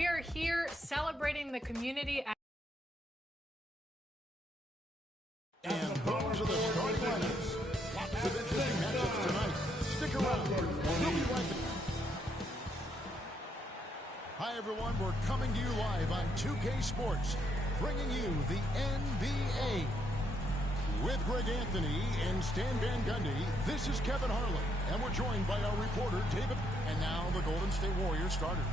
We are here celebrating the community. And those are the starting lineups. Lots of interesting matchups tonight. Stick around. We'll be right back. Hi, everyone. We're coming to you live on 2K Sports, bringing you the NBA. With Greg Anthony and Stan Van Gundy, this is Kevin Harlan, and we're joined by our reporter, David. And now the Golden State Warriors starters.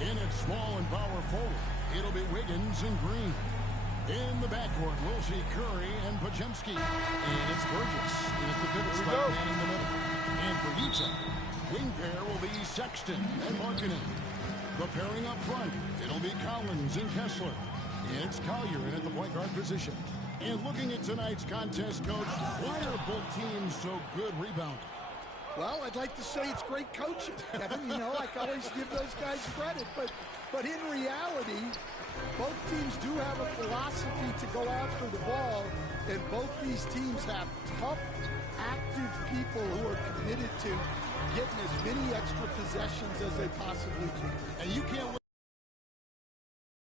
In at small and power forward, it'll be Wiggins and Green. In the backcourt, we'll see Curry and Podziemski. And it's Burgess is the pivot spot manning the middle. And for Utah, wing pair will be Sexton and Markkanen. The pairing up front, it'll be Collins and Kessler. And it's Collier in at the point guard position. And looking at tonight's contest, Coach, why are both teams so good rebounding? Well, I'd like to say it's great coaching, Kevin. You know, I always give those guys credit. But in reality, both teams do have a philosophy to go after the ball, and both these teams have tough, active people who are committed to getting as many extra possessions as they possibly can. And you can't win,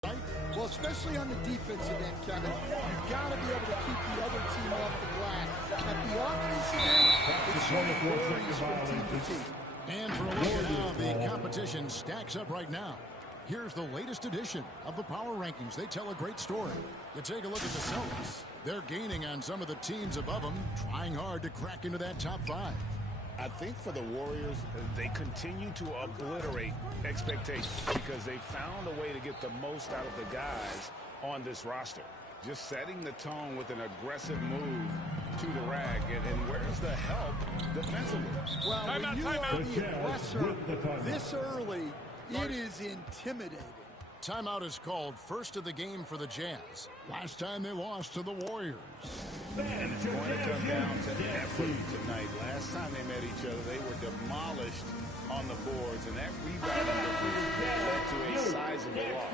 right? Well, especially on the defensive end, Kevin, you've got to be able to keep the other team off the glass. At the offensive end, it's going to vary from team to team. And for a look at how the competition stacks up right now, here's the latest edition of the Power Rankings. They tell a great story. You take a look at the Celtics. They're gaining on some of the teams above them, trying hard to crack into that top 5. I think for the Warriors, they continue to obliterate expectations because they found a way to get the most out of the guys on this roster. Just setting the tone with an aggressive move to the rag. And where's the help defensively? Well, when you are the aggressor this early, it is intimidating. Timeout is called, first of the game for the Jazz. Last time they lost to the Warriors. And it's going to come down to effort tonight. Last time they met each other, they were demolished on the boards, and that rebounding led to a sizable loss.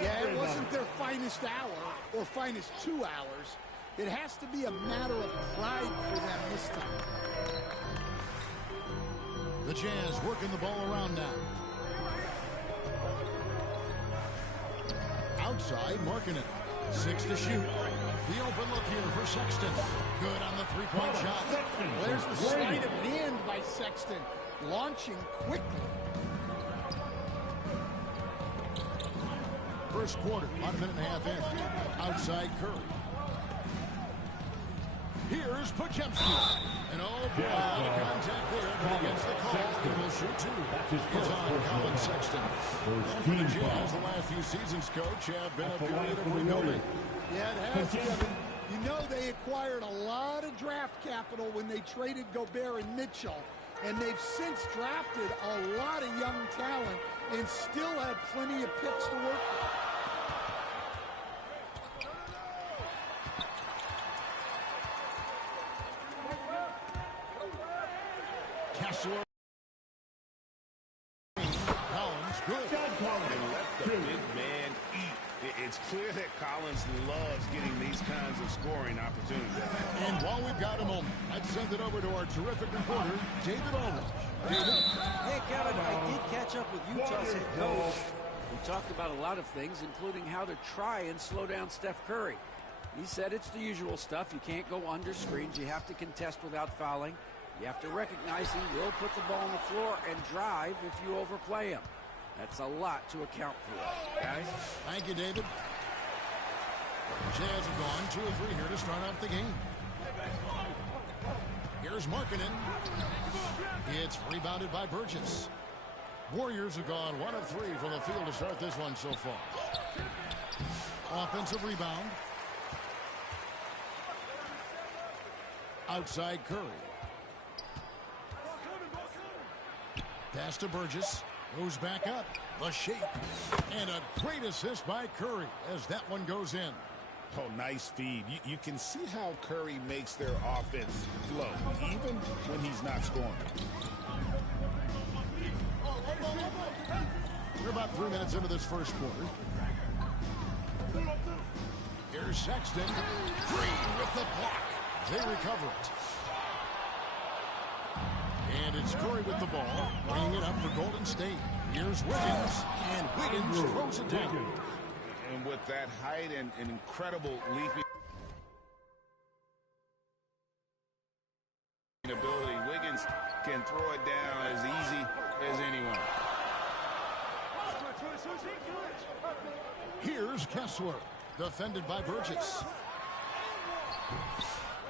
Yeah, it wasn't their finest hour or finest 2 hours. It has to be a matter of pride for them this time. The Jazz working the ball around now. Outside, Markkanen. 6 to shoot. The open look here for Sexton. Good on the three-point shot. There's the sleight of hand by Sexton, launching quickly. First quarter, 1 minute and a half in. Outside, Curry. Here's Podziemski. And oh boy, out of contact there, but he gets the call. He will shoot 2. It's on Colin Sexton. And for the Jazz, the last few seasons, Coach, have been a period of rebuilding. Yeah, it has, Kevin. You know they acquired a lot of draft capital when they traded Gobert and Mitchell. And they've since drafted a lot of young talent and still had plenty of picks to work with. Kessler. Collins, good. And let the big man eat. It's clear that Collins loves getting these kinds of scoring opportunities. And while we've got a moment, I'd send it over to our terrific reporter, David Aldridge. David? Hey, Kevin, I did catch up with Utah's head coach. We talked about a lot of things, including how to try and slow down Steph Curry. He said it's the usual stuff. You can't go under screens. You have to contest without fouling. You have to recognize he will put the ball on the floor and drive if you overplay him. That's a lot to account for, guys. Thank you, David. Jazz have gone 2 of 3 here to start off the game. Here's Markkanen. It's rebounded by Burgess. Warriors have gone 1 of 3 from the field to start this one so far. Offensive rebound. Outside Curry. Pass to Burgess. Goes back up. The shake. And a great assist by Curry as that one goes in. Oh, nice feed. You can see how Curry makes their offense flow, even when he's not scoring. We're about 3 minutes into this first quarter. Here's Sexton. Green with the block. They recover it. And it's Curry with the ball, bringing it up for Golden State. Here's Wiggins, and Wiggins throws it down. And with that height and incredible leaping ability, Wiggins can throw it down as easy as anyone. Here's Kessler, defended by Burgess.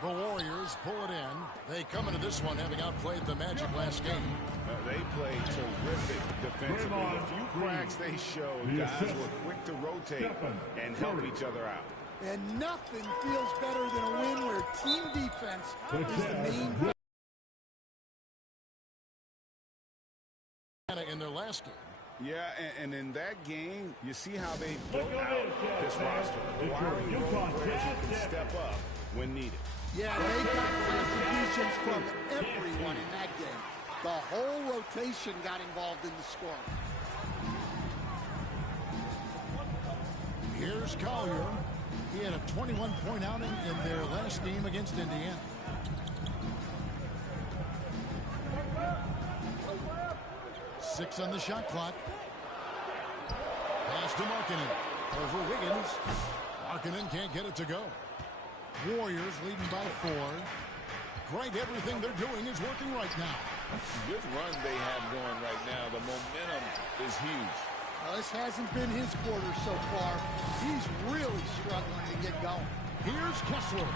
The Warriors pull it in. They come into this one having outplayed the Magic last game. They played terrific defensively. A few cracks they showed. Guys were quick to rotate and help each other out. And nothing feels better than a win where team defense is the main focus. In their last game. Yeah, and in that game, you see how they built out this roster. Allowing role players who can step up when needed. Yeah, they got contributions from everyone in that game. The whole rotation got involved in the scoring. Here's Collier. He had a 21-point outing in their last game against Indiana. Six on the shot clock. Pass to Markkanen. Over Wiggins. Markkanen can't get it to go. Warriors leading by 4. Great, everything they're doing is working right now. Good run they have going right now. The momentum is huge. Well, this hasn't been his quarter so far. He's really struggling to get going. Here's Kessler.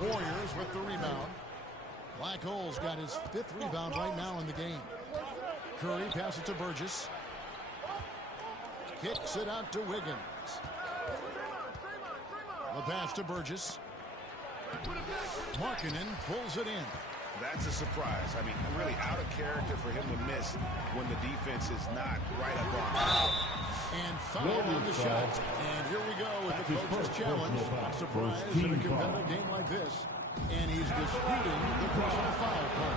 Warriors with the rebound. Black Hole's got his 5th rebound right now in the game. Curry passes to Burgess. Kicks it out to Wiggins. The pass to Burgess. Markkanen pulls it in. That's a surprise. I mean, really out of character for him to miss when the defense is not right up on him. And foul on the shot. And here we go with the coach's challenge. Not surprised in a competitive game like this. And he's disputing the personal foul call.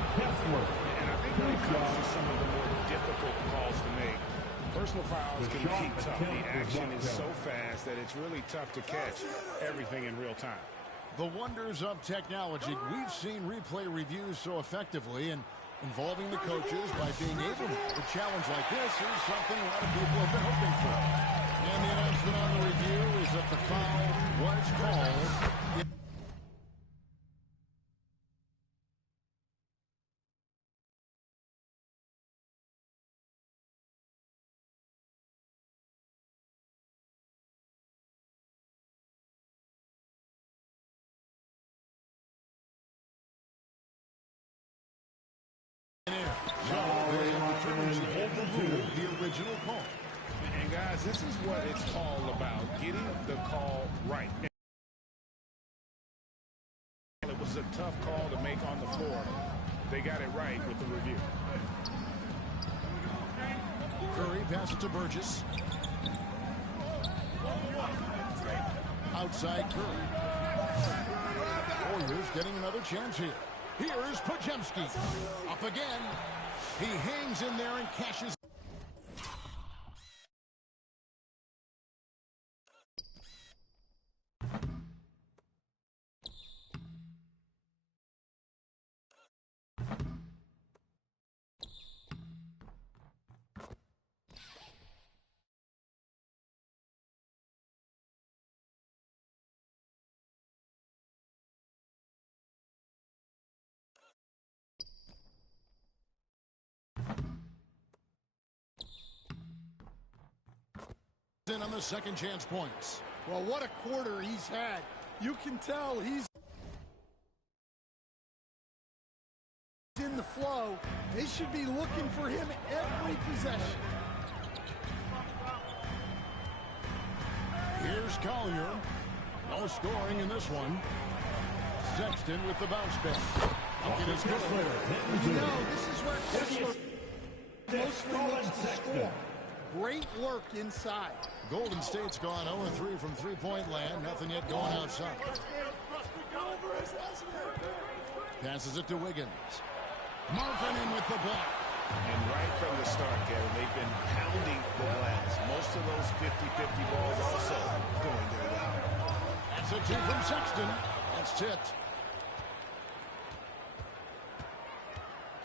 And I think when it comes to some of the more difficult calls to make, personal fouls can be tough. The action is so fast that it's really tough to catch everything in real time. The wonders of technology. We've seen replay reviews so effectively, and involving the coaches by being able to challenge like this is something a lot of people have been hoping for. And the announcement on the review is that the foul was called. The original call. And guys, this is what it's all about, getting the call right. It was a tough call to make on the floor. They got it right with the review. Curry passes to Burgess. Outside Curry. Warriors getting another chance here. Here's Podziemski. Up again. He hangs in there and cashes. In on the second chance points. Well, what a quarter he's had. You can tell he's in the flow. They should be looking for him every possession. Here's Collier. No scoring in this one. Sexton with the bounce back. Up it is good. You know, this is where Kessler mostly looks to score. Great work inside. Golden State's gone 0-3 from three-point land. Nothing yet going outside. Passes it to Wiggins. Markkanen with the block. And right from the start, Kevin, they've been pounding the glass. Most of those 50-50 balls also going their way. That's a 2 from Sexton. That's tipped.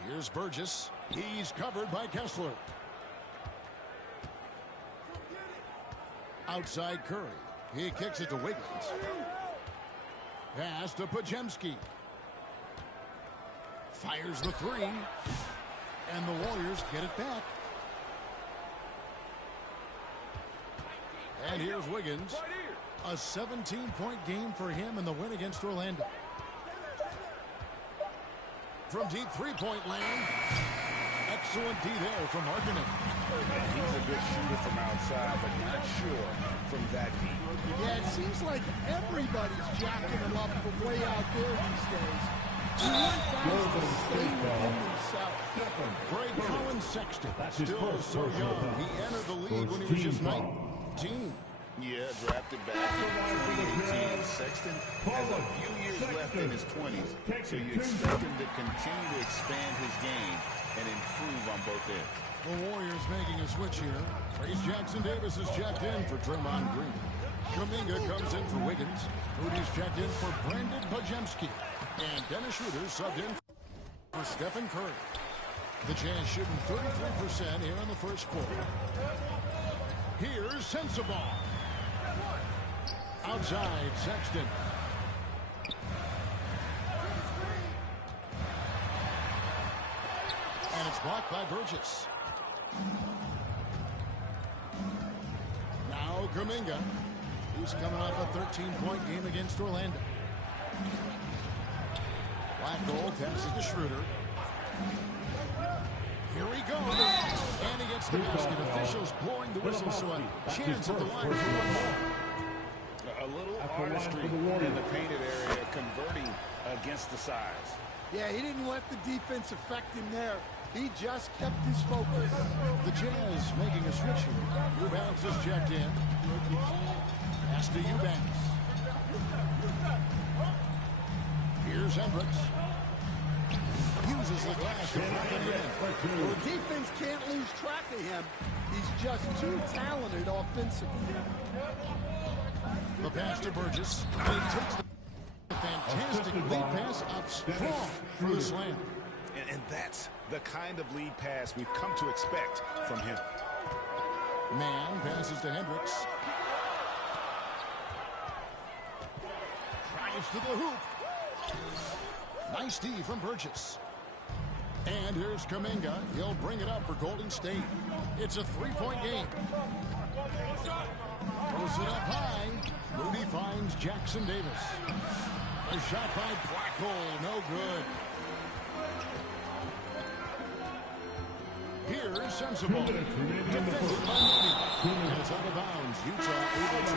Here's Burgess. He's covered by Kessler. Outside Curry. He kicks it to Wiggins. Pass to Pajemski. Fires the three. And the Warriors get it back. And here's Wiggins. A 17-point game for him in the win against Orlando. From deep three-point land. Excellent D there from Markkanen. He's a good shooter from outside, but not sure from that deep. Yeah, it seems like everybody's jacking him up from way out there these days. You want guys to stay within themselves. Greg Collins Sexton, still so young. He entered the league when he was just 19. Yeah, drafted back in 2018. Sexton has a few years left in his 20s, so you expect him to continue to expand his game and improve on both ends. The Warriors making a switch here. Trace Jackson-Davis is checked in for Draymond Green. Kuminga comes in for Wiggins. Moody's checked in for Brandon Pajemski. And Dennis Schroeder subbed in for Stephen Curry. The Jazz shooting 33% here in the first quarter. Here's Sensabaugh. Outside, Sexton. And it's blocked by Burgess. Now Kuminga, who's coming off a 13-point game against Orlando. Black goal passes to Schroeder. Here he goes. And he gets the basket. Officials blowing the whistle, so a chance at the line for one more. A little artistry in the painted area, converting against the size. Yeah, he didn't let the defense affect him there. He just kept his focus. The Jazz making a switch here. Eubanks is checked in. Pass to Eubanks. Here's Hendricks. Uses the glass to knock it in. Well, the defense can't lose track of him. He's just too talented offensively. The pass to Burgess. And he takes the fantastic lead pass up strong for the slam. And that's the kind of lead pass we've come to expect from him. Man passes to Hendricks. Drives to the hoop. Nice D from Burgess. And here's Kuminga. He'll bring it up for Golden State. It's a three-point game. Throws it up high. Moody finds Jackson-Davis. A shot by Blackhole. No good. Here's Sensible. Defended by Moody. And it's out of bounds. Utah able to.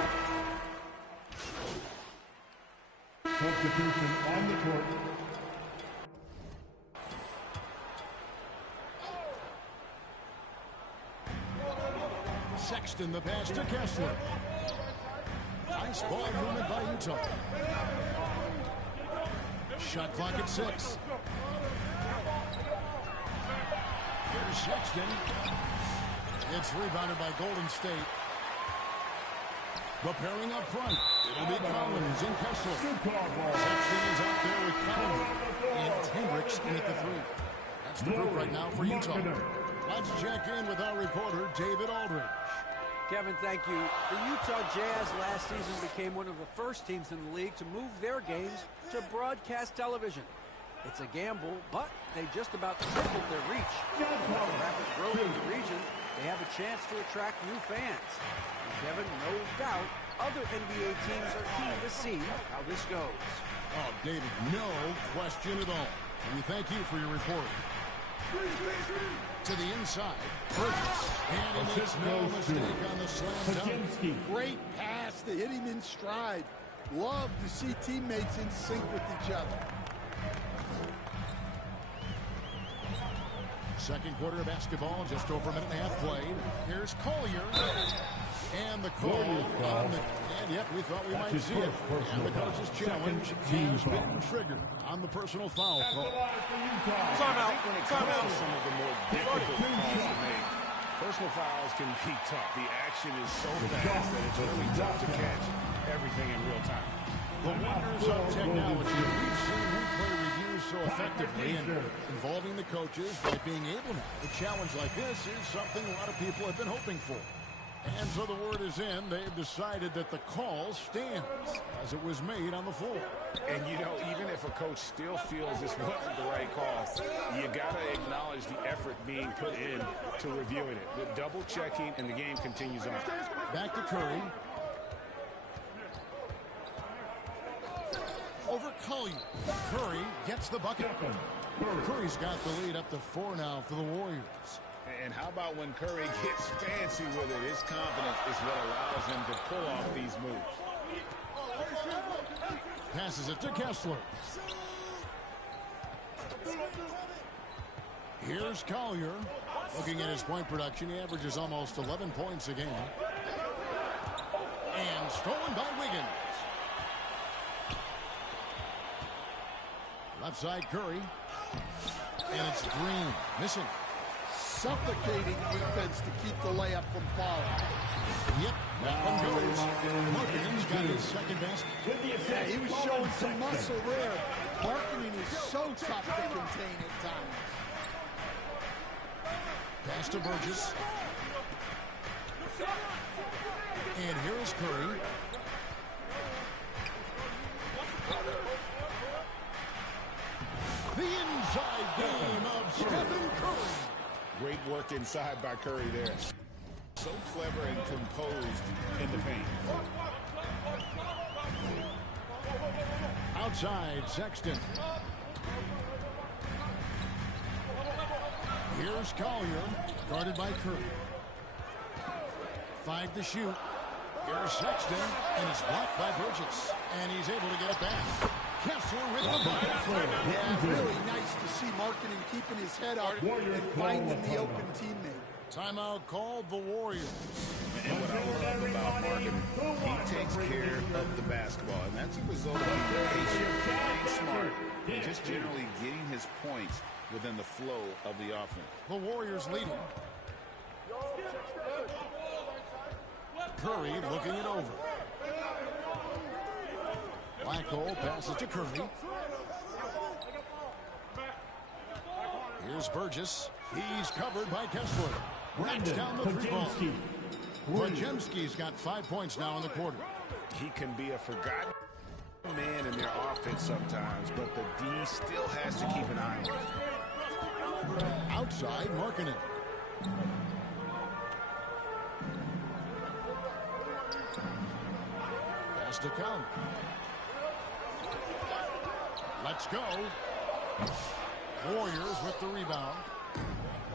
Substitution on the court. Sexton, the pass to Kessler. Nice ball movement by Utah. Shot clock at 6. Here's Sexton. It's rebounded by Golden State. The pairing up front. It'll be Collins and Kessler. Sexton is out there with Collins. And Hendricks in at the 3. That's the group right now for Utah. Let's check in with our reporter, David Aldridge. Kevin, thank you. The Utah Jazz last season became one of the first teams in the league to move their games to broadcast television. It's a gamble, but they just about tripled their reach. With the rapid growth in the region, they have a chance to attract new fans. And Kevin, no doubt, other NBA teams are keen to see how this goes. Oh, David, no question at all. And we thank you for your report. To the inside, Burgess, and he makes no mistake on the slam dunk. Great pass to hit him in stride. Love to see teammates in sync with each other. Second quarter of basketball, just over a minute and a half played. Here's Collier. And the call on the... And yep, we thought we might see it. And the coach's challenge has been triggered on the personal foul call. Timeout. Some of the more difficult calls to make. Personal fouls can be tough. The action is so fast that it's really tough to catch everything in real time. The wonders of technology. We've seen replay reviews so effectively and involving the coaches by being able to. A challenge like this is something a lot of people have been hoping for. And so the word is in. They've decided that the call stands as it was made on the floor. And, you know, even if a coach still feels this wasn't the right call, you got to acknowledge the effort being put in to reviewing it. With double checking, and the game continues on. Back to Curry. Over Collier. Curry gets the bucket. Curry's got the lead up to 4 now for the Warriors. And how about when Curry gets fancy with it? His confidence is what allows him to pull off these moves. Passes it to Kessler. Here's Collier. Looking at his point production, he averages almost 11 points a game. And stolen by Wiggins. Left side Curry. And it's Green. Missing. Suffocating defense to keep the layup from falling. Yep, that one goes. Markkanen's got his second best. Yeah, he was showing some muscle there. Markkanen is so tough to contain at times. Pass to Burgess. And here is Curry. The inside game of Stephen Curry. Great work inside by Curry there. So clever and composed in the paint. Outside, Sexton. Here's Collier, guarded by Curry. 5 to shoot. Here's Sexton, and it's blocked by Burgess. And he's able to get it back. Kessler with the bucket. Yeah, really nice to see Markkanen keeping his head up and finding the open teammate. Timeout called the Warriors. And what I love about Markkanen, he takes care of the basketball, and that's a result of being patient, playing smart, and just generally getting his points within the flow of the offense. The Warriors leading. Curry looking it over. Blackhole passes to Curry. Here's Burgess. He's covered by Kessler. Knocks down the 3-ball. Podziemski's got 5 points now in the quarter. He can be a forgotten man in their offense sometimes, but the D still has to keep an eye on him. Outside, Markkanen. Pass to Collier. Let's go. Warriors with the rebound.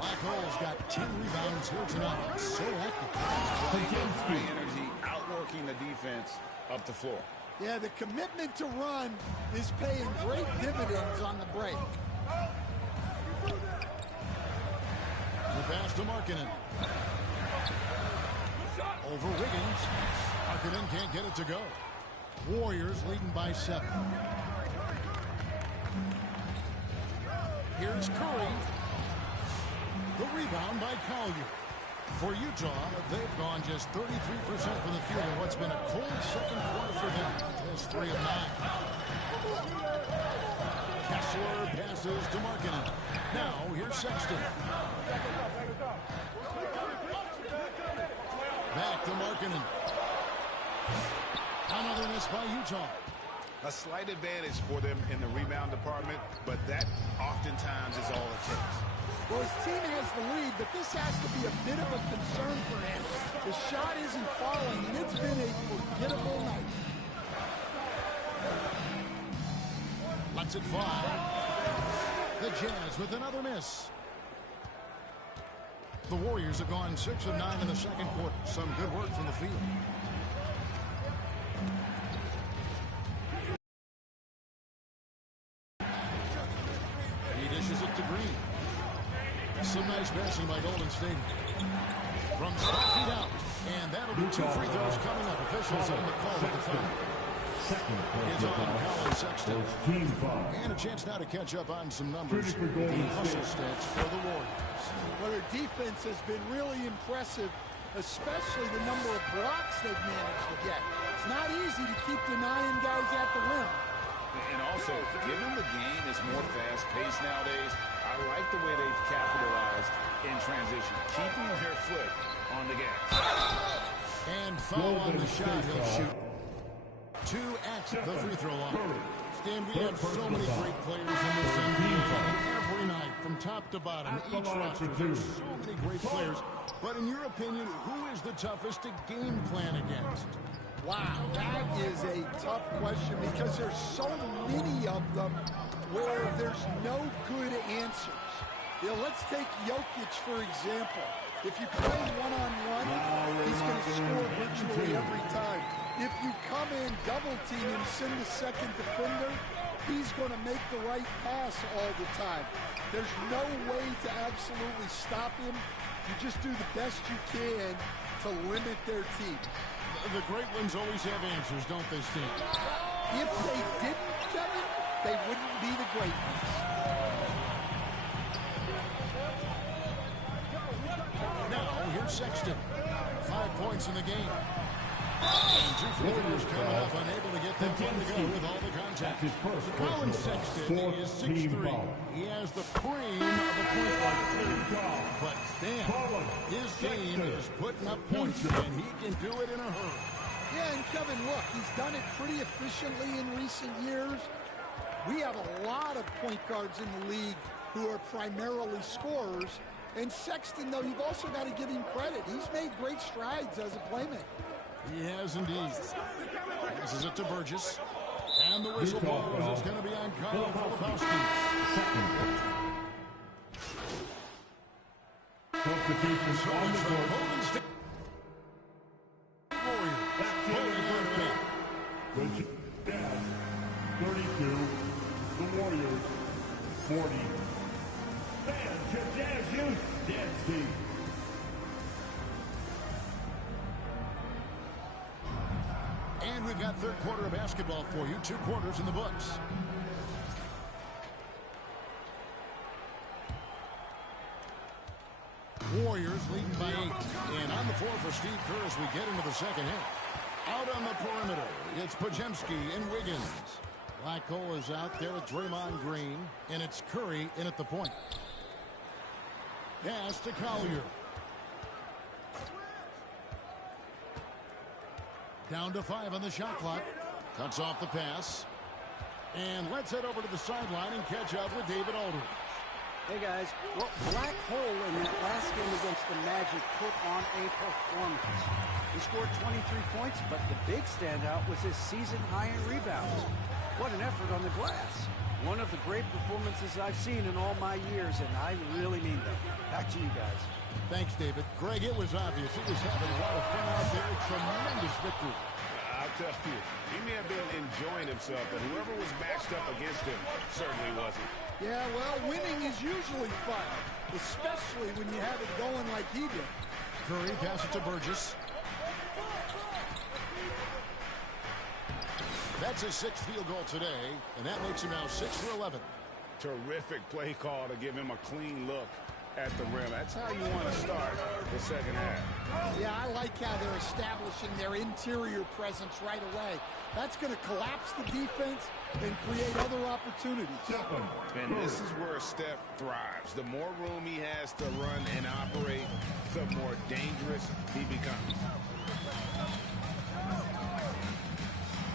Blackhole's got 10 rebounds here tonight. So active. High energy, outworking the defense up the floor. Yeah, the commitment to run is paying great dividends on the break. The pass to Markkanen. Over Wiggins. Markkanen can't get it to go. Warriors leading by 7. Here's Curry. The rebound by Collier. For Utah, they've gone just 33% from the field in what's been a cold second quarter for them. Just 3 of 9. Kessler passes to Markkanen. Now, here's Sexton. Back to Markkanen. Another miss by Utah. A slight advantage for them in the rebound department, but that oftentimes is all it takes. Well, his team has the lead, but this has to be a bit of a concern for him. The shot isn't falling, and it's been a forgettable night. Lets it fly. The Jazz with another miss. The Warriors have gone 6 of 9 in the second quarter. Some good work from the field. He dishes it to Green. Some nice passing by Golden State. From 12 feet out. And that'll be 2 free throws coming up. Officials on the call at the foul. It's on Colin Sexton. And a chance now to catch up on some numbers. The hustle stats for the Warriors. Well, their defense has been really impressive, especially the number of blocks they've managed to get. It's not easy to keep denying guys at the rim. And also, given the game is more fast-paced nowadays, I like the way they've capitalized best in transition, keeping her foot on the gas. And foul on the shot. He'll shoot 2 at the free throw line. Stan, we have so many great players in this NBA every night, from top to bottom. Each roster, there's so many great players. But in your opinion, who is the toughest to game plan against? Wow, that is a tough question because there's so many of them where there's no good answers. You know, let's take Jokic, for example. If you play one-on-one, he's going to score virtually every time. If you come in, double team him, send the second defender, he's going to make the right pass all the time. There's no way to absolutely stop him. You just do the best you can to limit their team. The great ones always have answers, don't they, Steve? If they didn't, Kevin, they wouldn't be the great ones. Now, here's Sexton. 5 points in the game. And 2 free throws coming up, unable to get that one to go with all the contact. Colin Sexton is 6'3". He has the frame of a point guard. But Stan, his team is putting up points, and he can do it in a hurry. Yeah, and Kevin, look, he's done it pretty efficiently in recent years. We have a lot of point guards in the league who are primarily scorers. And Sexton, though, you've also got to give him credit. He's made great strides as a playmaker. He has indeed. Passes it to Burgess. And the whistle blows. It's going to be on Kyle Filipowski. Substitution on the court. Golden State Warriors. The Jazz 32, the Warriors 40. And Jazz Youth Dance Team. And we've got third quarter of basketball for you. 2 quarters in the books. Warriors leading by 8. And on the floor for Steve Kerr as we get into the second half. Out on the perimeter, it's Podziemski and Wiggins. Black hole is out there with Draymond Green. And it's Curry in at the point. Pass to Collier. Down to 5 on the shot clock. Cuts off the pass. And let's head over to the sideline and catch up with David Aldridge. Hey guys, well, Black Hole in that last game against the Magic put on a performance. He scored 23 points, but the big standout was his season high in rebounds. What an effort on the glass. One of the great performances I've seen in all my years, and I really mean that. Back to you guys. Thanks, David. Greg, it was obvious. He was having a lot of fun out there. Tremendous victory. I'll tell you, he may have been enjoying himself, but whoever was matched up against him certainly wasn't. Yeah, well, winning is usually fun, especially when you have it going like he did. Curry passes to Burgess. That's his 6th field goal today, and that makes him now 6 for 11. Terrific play call to give him a clean look at the rim. That's how you want to start the second half. Yeah, I like how they're establishing their interior presence right away. That's going to collapse the defense and create other opportunities. And this is where Steph thrives. The more room he has to run and operate, the more dangerous he becomes.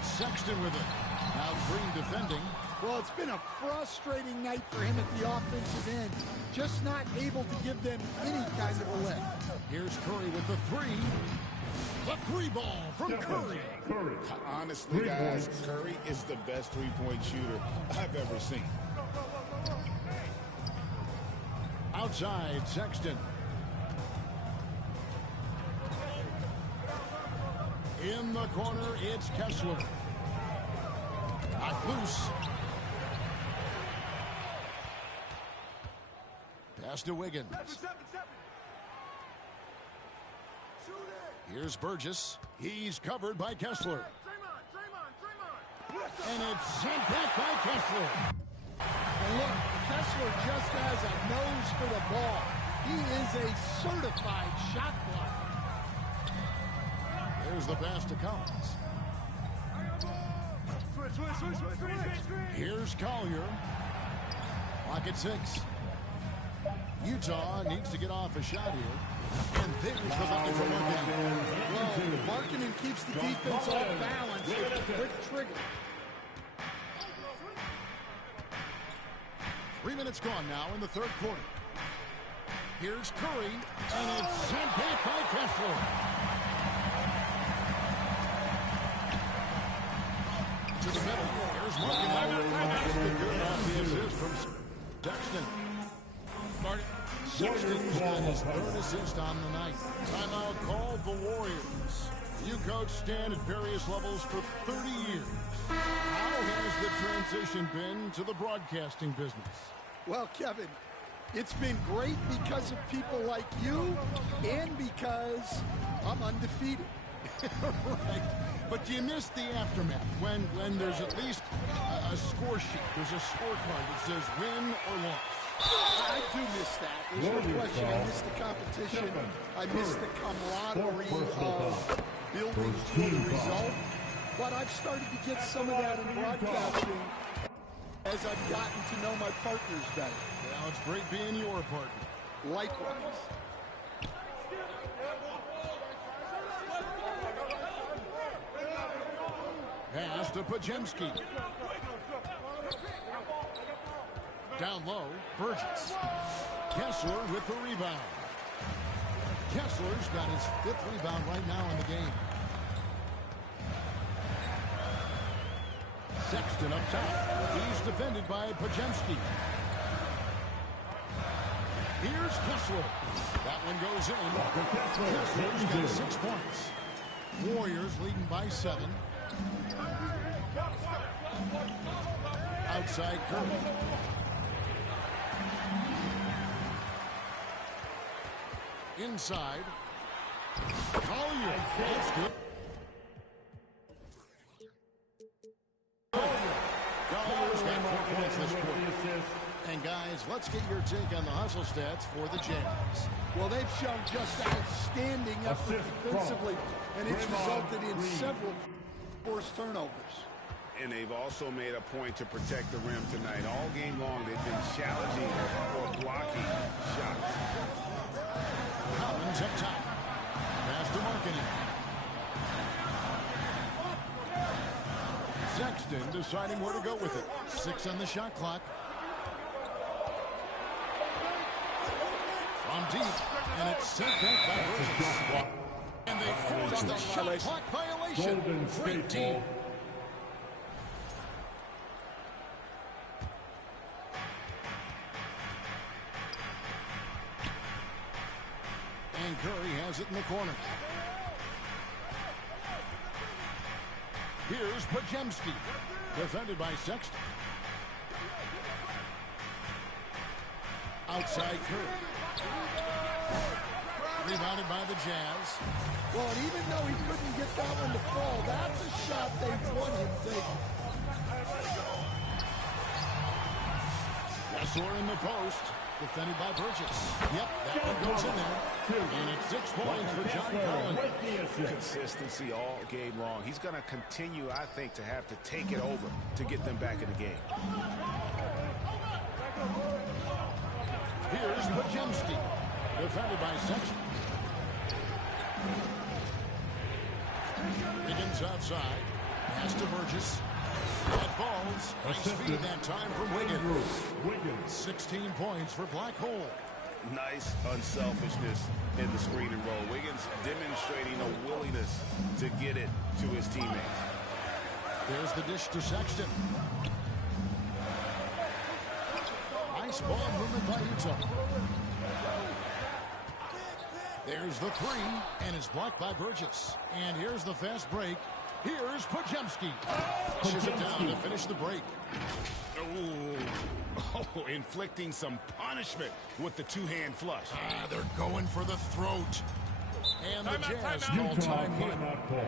Sexton with it. Now Green defending. Well, it's been a frustrating night for him at the offensive end. Just not able to give them any kind of a lift. Here's Curry with the 3. The 3 ball from Curry. Honestly, guys, Curry is the best three-point shooter I've ever seen. Outside, Sexton. In the corner, it's Kessler. Not loose. Pass to Wiggins. Here's Burgess. He's covered by Kessler. And it's sent back by Kessler. And look, Kessler just has a nose for the ball. He is a certified shot blocker. There's the pass to Collins. Here's Collier. Clock at 6. Utah needs to get off a shot here. And there's the bucket for Markkanen. Well, Markkanen keeps the defense off balance with a quick trigger. 3 minutes gone now in the third quarter. Here's Curry, and it's sent back by Kessler. To the middle, here's Markkanen. Good off the assist from Sexton. Sexton's got his third assist on the night. Timeout called the Warriors. You coach Stan at various levels for 30 years. How has the transition been to the broadcasting business? Well, Kevin, it's been great because of people like you and because I'm undefeated. Right. But do you miss the aftermath when there's at least a score sheet? There's a scorecard that says win or loss. I do miss that. There's no question. I miss the competition. I miss the camaraderie of building to the result. But I've started to get some of that in broadcasting as I've gotten to know my partners better. Well, it's great being your partner. Likewise. Pass to Pajemski. Down low, Burgess. Kessler with the rebound. Kessler's got his 5th rebound right now in the game. Sexton up top. He's defended by Pajemski. Here's Kessler. That one goes in. Kessler's got 6 points. Warriors leading by 7. Outside Curry. Inside. Collier. That's good. Collier's got 4 points this quarter. And guys, let's get your take on the hustle stats for the Jazz. Well, they've shown just outstanding effort defensively, and it's resulted in several forced turnovers. And they've also made a point to protect the rim tonight. All game long, they've been challenging or blocking shots. Collins up top. Pass to Markkanen. Sexton deciding where to go with it. 6 on the shot clock. From deep, and it's sent back by Burgess. And they forced the shot clock violation. Great team. And Curry has it in the corner. Here's Pajemski, defended by Sexton. Outside Curry. Rebounded by the Jazz. Well, and even though he couldn't get that one to fall, that's a shot they want him taking. Kessler in the post. Defended by Burgess. Yep, that one goes in there. And it's 6 points for John Collins. Consistency all game long. He's going to continue, I think, to have to take it over to get them back in the game. Here's Pajemski. Defended by Sexton. Wiggins outside. Pass to Burgess. That falls. Nice feed that time from Wiggins. 16 points for Black Hole. Nice unselfishness in the screen and roll. Wiggins demonstrating a willingness to get it to his teammates. There's the dish to Sexton. Nice ball movement by Utah. There's the 3, and it's blocked by Burgess. And here's the fast break. Here's Pajemski. Pushes it down to finish the break. Oh, inflicting some punishment with the two-hand flush. They're going for the throat. And the Jazz call time here.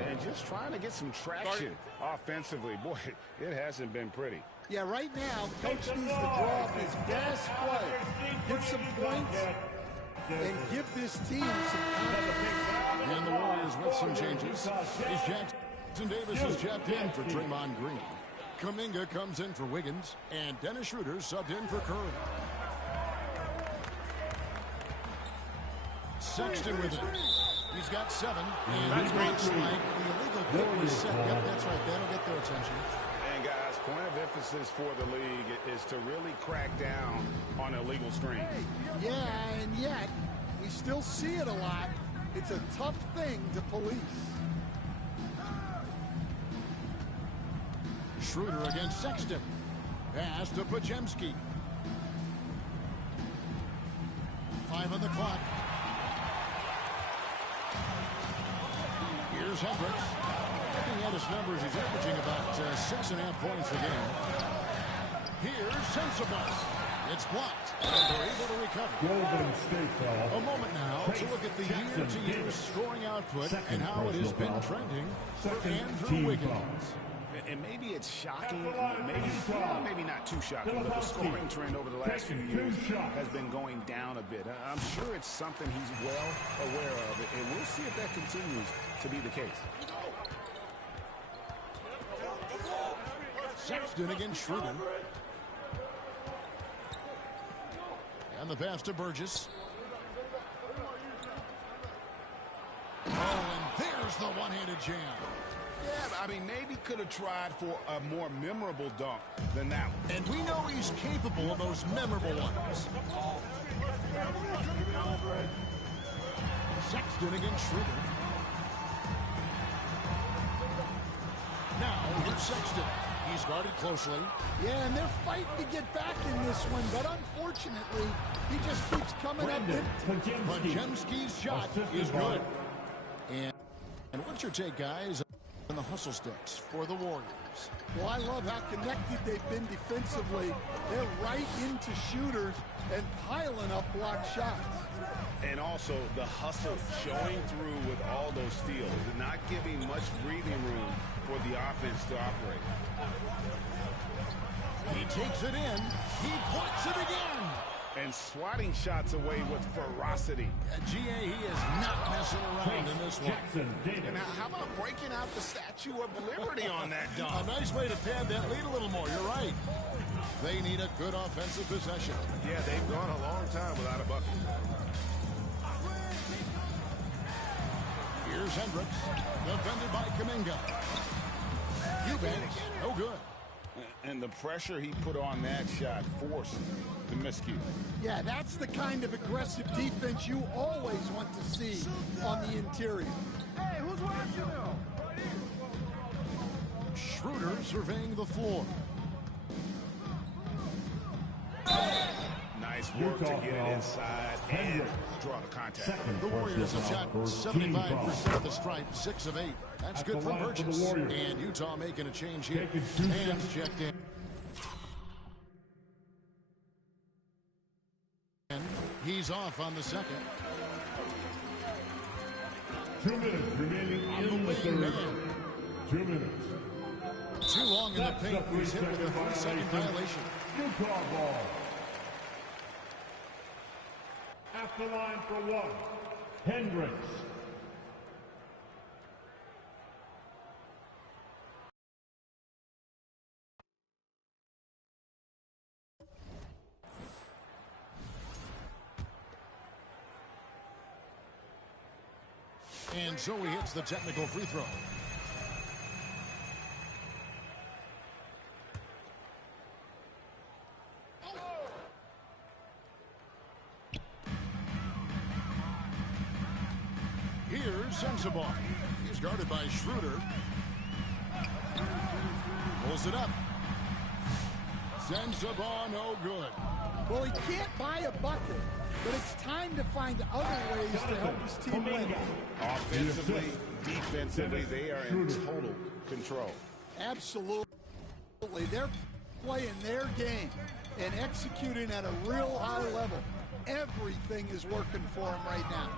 And just trying to get some traction offensively. Boy, it hasn't been pretty. Yeah, right now, Coach needs to draw up his best play, get some points, and give this team some confidence. And the Warriors with some changes. Here's Jackson Davis is jacked in for Draymond Green. Kuminga comes in for Wiggins, and Dennis Schroeder subbed in for Curry. Sexton with it. He's got 7. And it looks like the illegal kick was set. Yep, that's right. That'll get their attention. And guys, point of emphasis for the league is to really crack down on illegal screens. Yeah, and yet we still see it a lot. It's a tough thing to police. Schroeder against Sexton. Pass to Pajemski. 5 on the clock. Here's Hendricks. Looking at his numbers, he's averaging about 6.5 points a game. Here's Sensabaugh. It's blocked, and they're able to recover. Golden State foul. A moment now to look at the year-to-year scoring output and how it has been trending for Andrew Wiggins. And maybe it's shocking, maybe not too shocking, but the scoring trend over the last few years has been going down a bit. I'm sure it's something he's well aware of, and we'll see if that continues to be the case. Sexton against Schroeder. And the pass to Burgess. Oh, and there's the one-handed jam. Yeah, I mean, maybe could have tried for a more memorable dunk than that one. And we know he's capable of those memorable ones. Sexton against Schroeder. Now, here's Sexton. He's guarded closely. Yeah, and they're fighting to get back in this one, but unfortunately, he just keeps coming up with Pajemski's shot is good. And what's your take, guys, on the hustle sticks for the Warriors? Well, I love how connected they've been defensively. They're right into shooters and piling up block shots. And also the hustle showing through with all those steals, not giving much breathing room for the offense to operate. He takes it in. He puts it again. And swatting shots away with ferocity. GA, he is not messing around in this one. And how about breaking out the Statue of Liberty on that dunk? A nice way to pad that lead a little more. You're right. They need a good offensive possession. Yeah, they've gone a long time without a bucket. Here's Hendricks, defended by Kuminga. Eubanks, no good. And the pressure he put on that shot forced the miscue. Yeah, that's the kind of aggressive defense you always want to see on the interior. Hey, who's watching now? Schroeder surveying the floor. Nice work to get it inside and draw the contact. The Warriors have shot 75% of the stripe, 6 of 8. That's good from Burgess. And Utah making a change here. Hands checked in. He's off on the second. 2 minutes remaining in the third. 2 minutes. Too long in the paint. He's hit with a 3-second violation. Utah ball. At the line for 1, Hendricks. And so he hits the technical free throw. Here's Sensabaugh. He's guarded by Schroeder. Pulls it up. Sensabaugh, no good. Well, he can't buy a bucket, but it's time to find other ways to help his team win. Offensively, defensively, they are in total control. Absolutely. They're playing their game and executing at a real high level. Everything is working for them right now.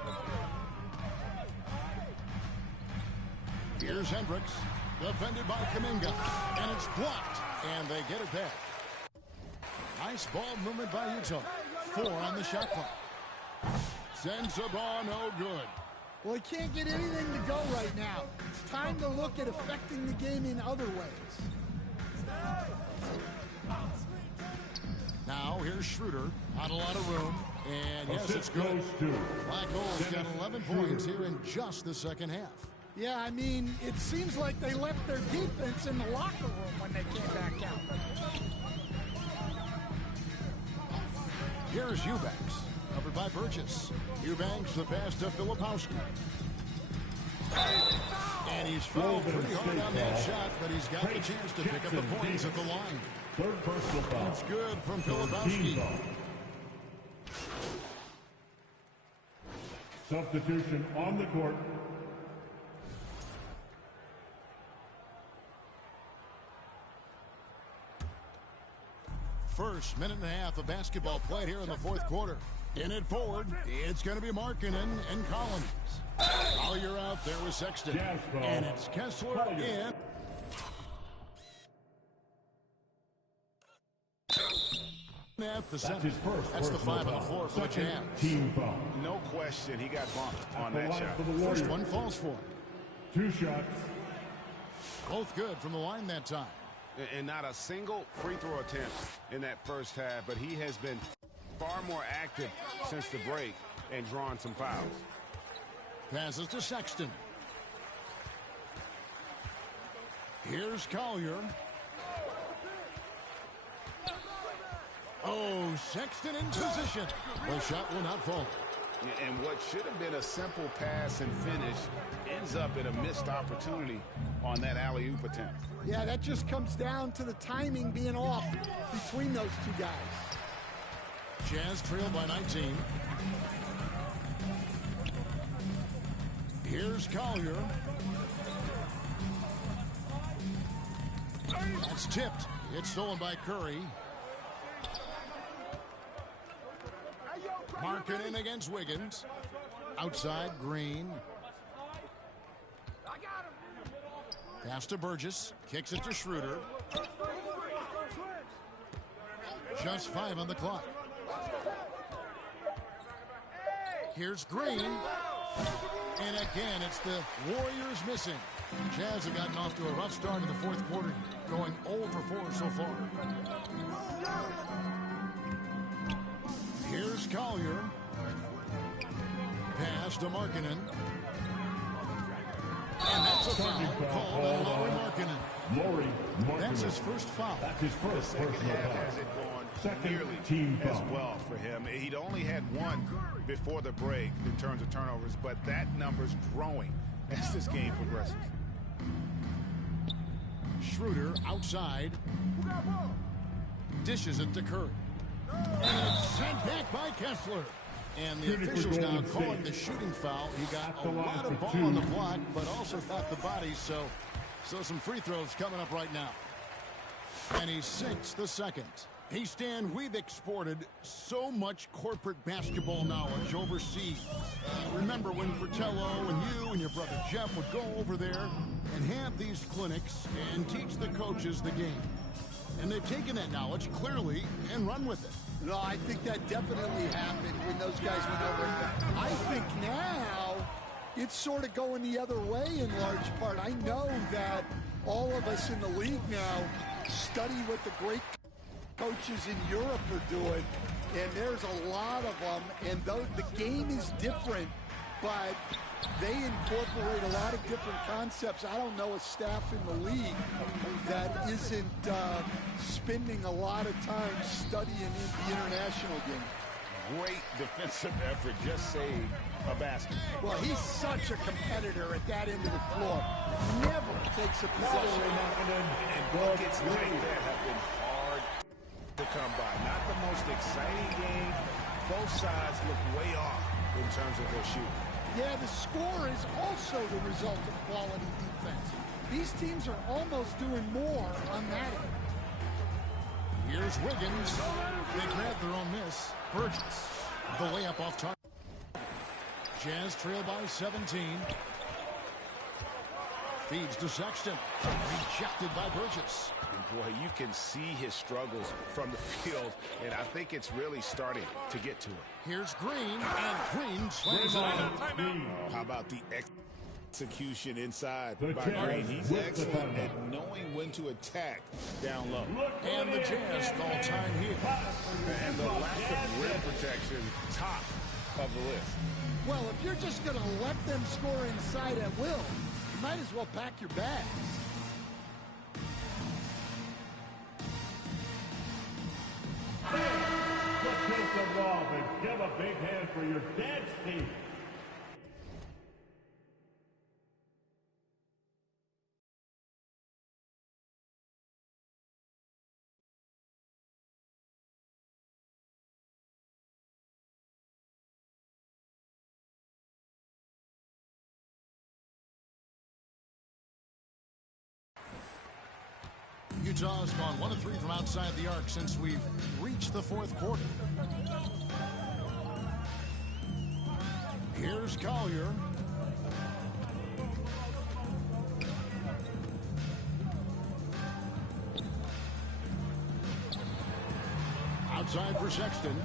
Here's Hendricks, defended by Kuminga, and it's blocked, and they get it back. Nice ball movement by Utah. 4 on the shot clock. Sensabaugh, no good. Well, he can't get anything to go right now. It's time to look at affecting the game in other ways. Now here's Schroeder, not a lot of room. And yes, it's Assist good. goes to Black Hole's got 11 points here in just the second half. Yeah, I mean, it seems like they left their defense in the locker room when they came back out. Here's Eubanks, covered by Burgess. Eubanks, the pass to Filipowski. And he's fouled pretty hard on that shot, but he's got the chance to pick up the points at the line. third personal foul. That's good from Team Filipowski. foul. Substitution on the court. First minute and a half of basketball played here in the fourth quarter. In it forward, it's going to be Markkanen and Collins. Collier out there with Sexton. And it's Kessler in. At the center. That's the 5 on the floor for the Jazz. Team foul. No question, he got bumped on that shot. First one falls for him. 2 shots. Both good from the line that time. And not a single free throw attempt in that first half, but he has been far more active since the break and drawn some fouls. Passes to Sexton. Here's Collier. Oh, Sexton in position. The shot will not fall. And what should have been a simple pass and finish ends up in a missed opportunity on that alley-oop attempt. Yeah, that just comes down to the timing being off between those two guys. Jazz trail by 19. Here's Collier. That's tipped. It's stolen by Curry. Markkanen against Wiggins. Outside, Green. Pass to Burgess. Kicks it to Schroeder. Just 5 on the clock. Here's Green. And again, it's the Warriors missing. Jazz have gotten off to a rough start in the fourth quarter, going 0 for 4 so far. Here's Collier. Pass to Markkanen. And that's a foul called on Lauri Markkanen. That's his first foul. That's his first personal Has foul. it gone Second nearly team as foul. well for him. He'd only had one before the break in terms of turnovers, but that number's growing as this game progresses. Schroeder outside. Dishes it to Curry. And it's sent back by Kessler. And the officials now calling the shooting foul. He got a lot of ball on the block, but also got the body. So some free throws coming up right now. And he sinks the second. Hey, Stan, we've exported so much corporate basketball knowledge overseas. Remember when Fratello and you and your brother Jeff would go over there and have these clinics and teach the coaches the game. And they've taken that knowledge clearly and run with it. No, I think that definitely happened when those guys went over. I think now it's sort of going the other way in large part. I know that all of us in the league now study what the great coaches in Europe are doing, and there's a lot of them, and though the game is different, but they incorporate a lot of different concepts. I don't know a staff in the league that isn't spending a lot of time studying in the international game. Great defensive effort, just saved a basket. Well, he's such a competitor at that end of the floor. Never takes a possession. And buckets like that have been hard to come by. Not the most exciting game. Both sides look way off in terms of their shooting. Yeah, the score is also the result of quality defense. These teams are almost doing more on that end. Here's Wiggins. They grab their own miss. Burgess, the layup off target. Jazz trail by 17. Feeds to Sexton. Rejected by Burgess. And boy, you can see his struggles from the field, and I think it's really starting to get to him. Here's Green, and Green slams it in. How about the execution inside The by Jazz Green. He's with the excellent ball. at knowing when to attack down low. And the Jazz call time here. And the lack of rim protection, top of the list. Well, if you're just going to let them score inside at will, you might as well pack your bags. Let's take the ball and give a big hand for your dad's team. Utah's gone 1 of 3 from outside the arc since we've reached the fourth quarter. Here's Collier. Outside for Sexton.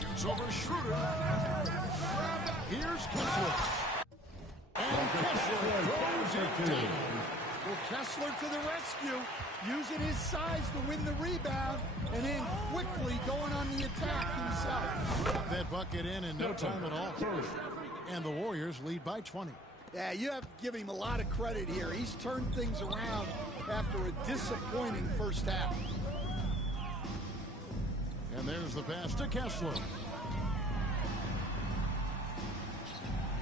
Shoots over Schroeder. Here's Kessler. And Kessler throws it down. Well, Kessler to the rescue, using his size to win the rebound, and then quickly going on the attack himself. Got that bucket in no time at all. And the Warriors lead by 20. Yeah, you have to give him a lot of credit here. He's turned things around after a disappointing first half. And there's the pass to Kessler.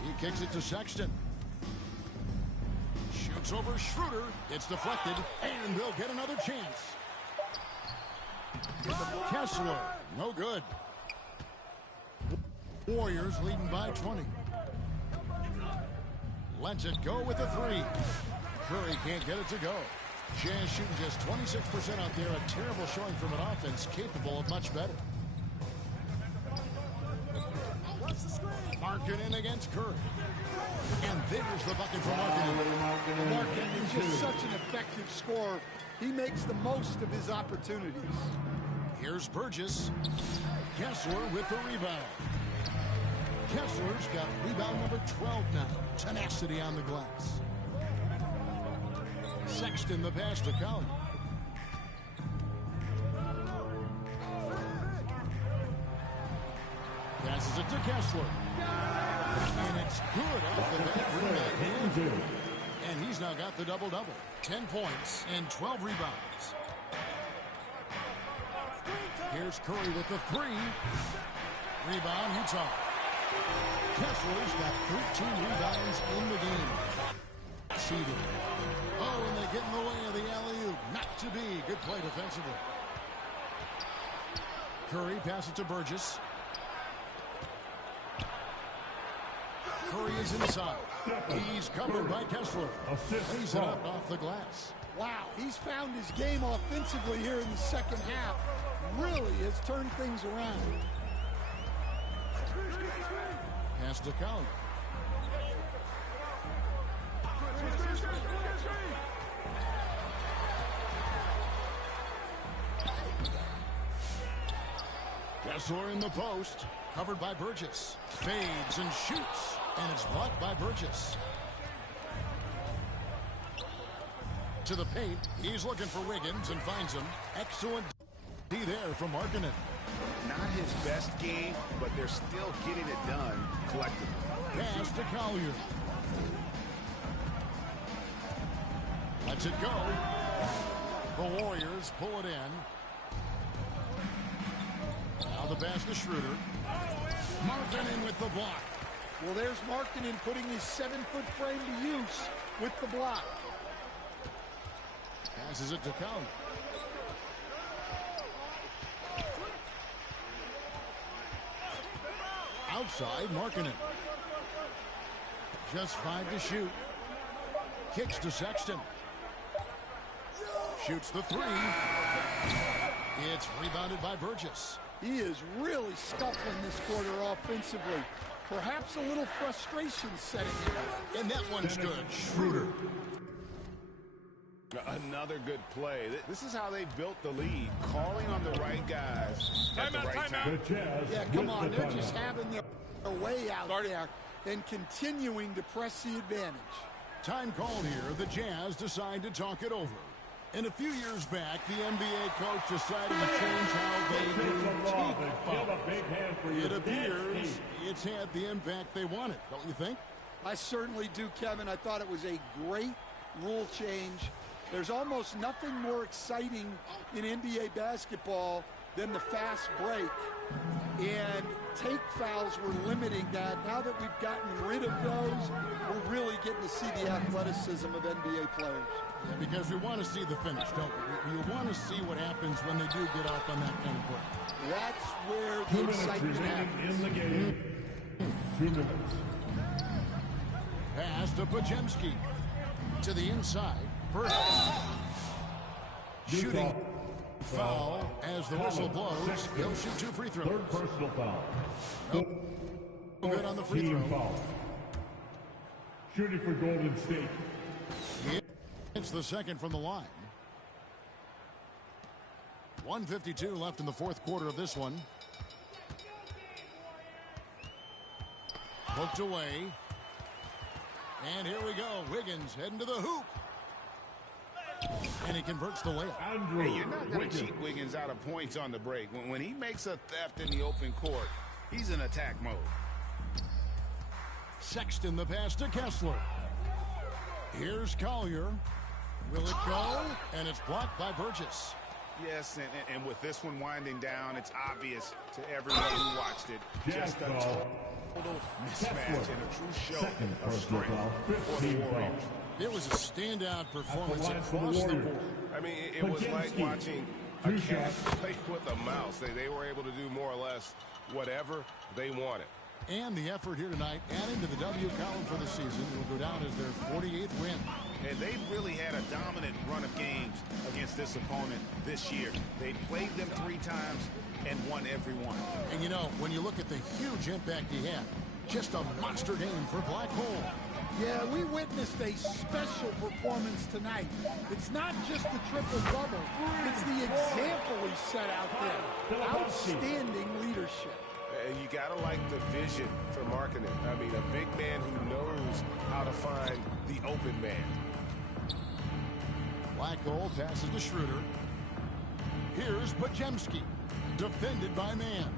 He kicks it to Sexton. Shoots over Schroeder. It's deflected, and they'll get another chance. Kessler, no good. Warriors leading by 20. Lets it go with a 3. Curry can't get it to go. Jazz shooting just 26% out there. A terrible showing from an offense capable of much better. Markkanen against Curry. And there's the bucket for Markkanen. Markkanen is just such an effective scorer. He makes the most of his opportunities. Here's Burgess. Kessler with the rebound. Kessler's got rebound number 12 now. Tenacity on the glass. Sexton the pass to Collier. Passes it to Kessler. And it's good off the back. And he's now got the double-double. 10 points and 12 rebounds. Here's Curry with the 3. Rebound, Utah. Kessler's got 13 rebounds in the game. Seeded. Oh, and they get in the way of the alley-oop. Not to be. Good play defensively. Curry passes to Burgess. Curry is inside. He's covered by Kessler. Lays it up off the glass. Wow, he's found his game offensively here in the second half. Really has turned things around. Pass to Collier. Kessler in the post. Covered by Burgess. Fades and shoots. And it's blocked by Burgess. To the paint. He's looking for Wiggins and finds him. Excellent D there from Markkanen. Not his best game, but they're still getting it done collectively. Pass to Collier. Lets it go. The Warriors pull it in. Now the pass to Schroeder. Markkanen with the block. Well, there's Markkanen putting his 7-foot frame to use with the block. Passes it to Collier. Outside, Markkanen. Just 5 to shoot. Kicks to Sexton. Shoots the 3. It's rebounded by Burgess. He is really scuffling this quarter offensively. Perhaps a little frustration setting in. And that one's good. Schroeder. Another good play. This is how they built the lead, calling on the right guys at the right time. Yeah, come on. They're just having their way out there. and continuing to press the advantage. Time called here. The Jazz decide to talk it over. And a few years back, the NBA coach decided to change how they do team foul. It appears it's had the impact they wanted, don't you think? I certainly do, Kevin. I thought it was a great rule change. There's almost nothing more exciting in NBA basketball than the fast break. And take fouls were limiting that. Now that we've gotten rid of those, we're really getting to see the athleticism of NBA players. Yeah, because we want to see the finish, don't we? We want to see what happens when they do get off on that kind of break. That's where the excitement happens. In the game. 2 minutes. Pass to Pajemski. To the inside. First. Shooting foul as the whistle blows. He'll shoot 2 free throws. Third personal foul. Nope. Good on the free throw. Foul. Shooting for Golden State. It's the second from the line. 1:52 left in the fourth quarter of this one. Hooked away. And here we go. Wiggins heading to the hoop. And he converts the layup. Hey, you're not going to cheat Wiggins out of points on the break. When he makes a theft in the open court, he's in attack mode. Sexton the pass to Kessler. Here's Collier. Will it go? And it's blocked by Burgess. Yes, and with this one winding down, it's obvious to everyone who watched it. Just a total mismatch and a true show of strength for the Warriors. It was a standout performance across the board. I mean, it was like watching a cat play with a mouse. They were able to do more or less whatever they wanted. And the effort here tonight, adding to the W column for the season, will go down as their 48th win. And they've really had a dominant run of games against this opponent this year. They played them 3 times and won every one. And you know, when you look at the huge impact he had, just a monster game for Black Hole. Yeah, we witnessed a special performance tonight. It's not just the triple-double. It's the example he set out there. Outstanding leadership. And you got to like the vision for marketing. I mean, a big man who knows how to find the open man. Black Hole passes to Schroeder. Here's Pajemski, defended by Man.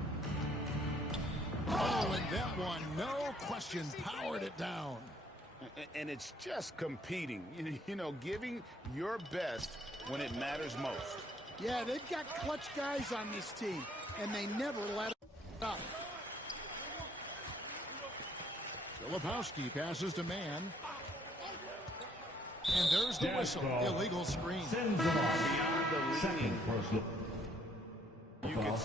Oh, and that one, no question, powered it down. And it's just competing, you know, giving your best when it matters most. Yeah, they've got clutch guys on this team, and they never let it up. Filipowski passes to Man. And there's the whistle. Illegal screen. Sends him off. Beyond the Second personal. you can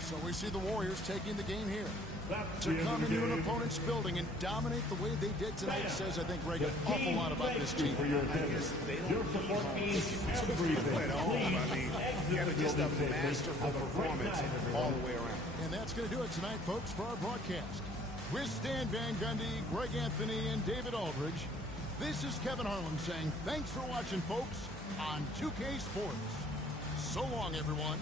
So we see the Warriors taking the game here. That's To come into an opponent's building and dominate the way they did tonight says, I think, Greg, an awful lot about this team. For your support means everything. at home. I mean, you have just a masterful performance all the way around. And that's going to do it tonight, folks, for our broadcast. With Stan Van Gundy, Greg Anthony, and David Aldridge, this is Kevin Harlan saying thanks for watching, folks, on 2K Sports. So long, everyone.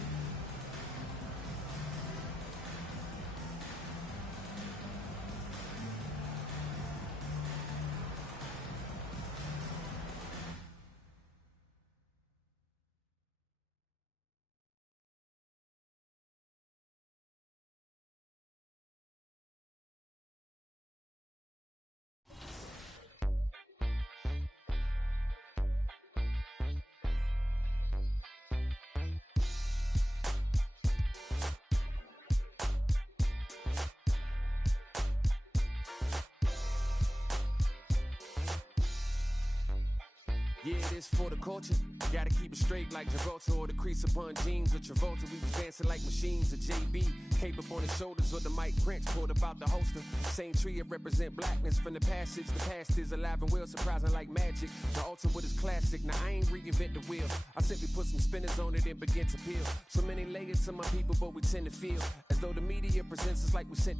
Yeah, it is for the culture. Gotta keep it straight like Gibraltar or the crease upon jeans. With Travolta, we was dancing like machines. A JB, cape up on his shoulders, or the Mike Prince pulled about the holster. Same tree, it represent blackness from the passage. The past is alive and well, surprising like magic. The altar with his classic. Now I ain't reinvent the wheel. I simply put some spinners on it and begin to peel. So many layers to my people, but we tend to feel as though the media presents us like we sent.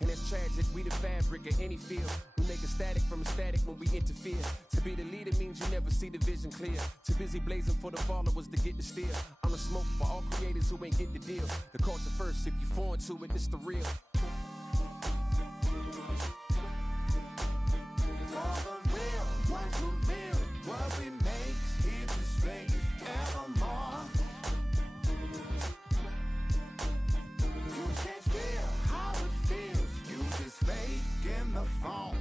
And that's tragic. We the fabric of any field. We make a static from a static when we interfere. To be the leader means you never see the vision clear. Too busy blazing for the followers to get the steer. I'm a smoke for all creators who ain't get the deal. The culture first, if you foreign to it, it's the real. For the real ones who build what we make's here to stay evermore. You can't feel how it feels. You just fake in the phone.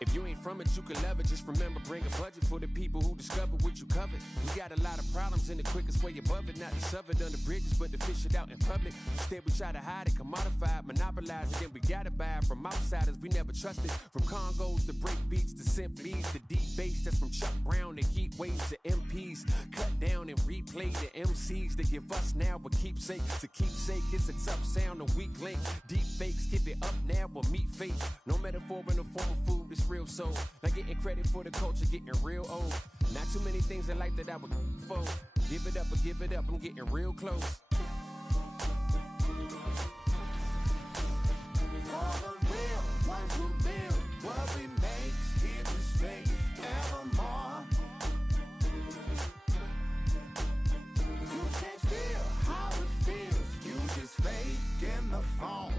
If you ain't from it, you can love it. Just remember, bring a budget for the people who discover what you covered. We got a lot of problems, and the quickest way above it, not to shove it under bridges, but to fish it out in public. Instead, we try to hide it, commodify it, monopolize it, then we gotta buy it from outsiders we never trusted. From Congos to break beats to symphonies to deep bass, that's from Chuck Brown to heat waves to MPs. Cut down and replay the MCs that give us now a keepsake. To keepsake, it's a tough sound, a weak link. Deep fakes, give it up now or meet fate. No metaphor in the form of food, it's real soul. Not getting credit for the culture, getting real old. Not too many things in life that I would for. Give it up or give it up, I'm getting real close. For the real ones who build what we make's here to stay evermore. You can't feel how it feels. You just fake in the phone.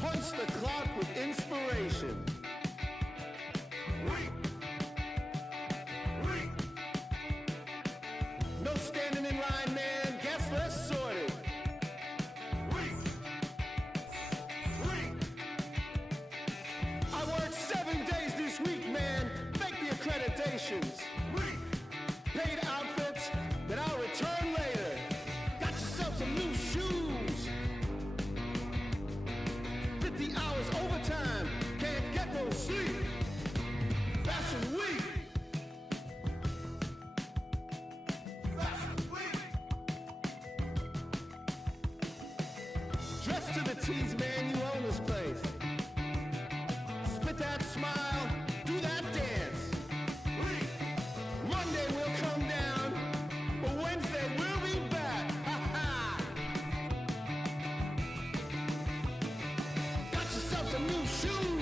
Punch the clock with inspiration. No standing in line, man. Guess list sorted. I worked 7 days this week, man. Fake the accreditations. Paid outfits that I'll return later. Got yourself some new shoes. 50 hours overtime. Can't get no sleep. Fashion week. Dress to the tees, man, you own this place. Spit that smile, do that dance. Monday we'll come down, but Wednesday we'll be back. Ha ha! Got yourself some new shoes.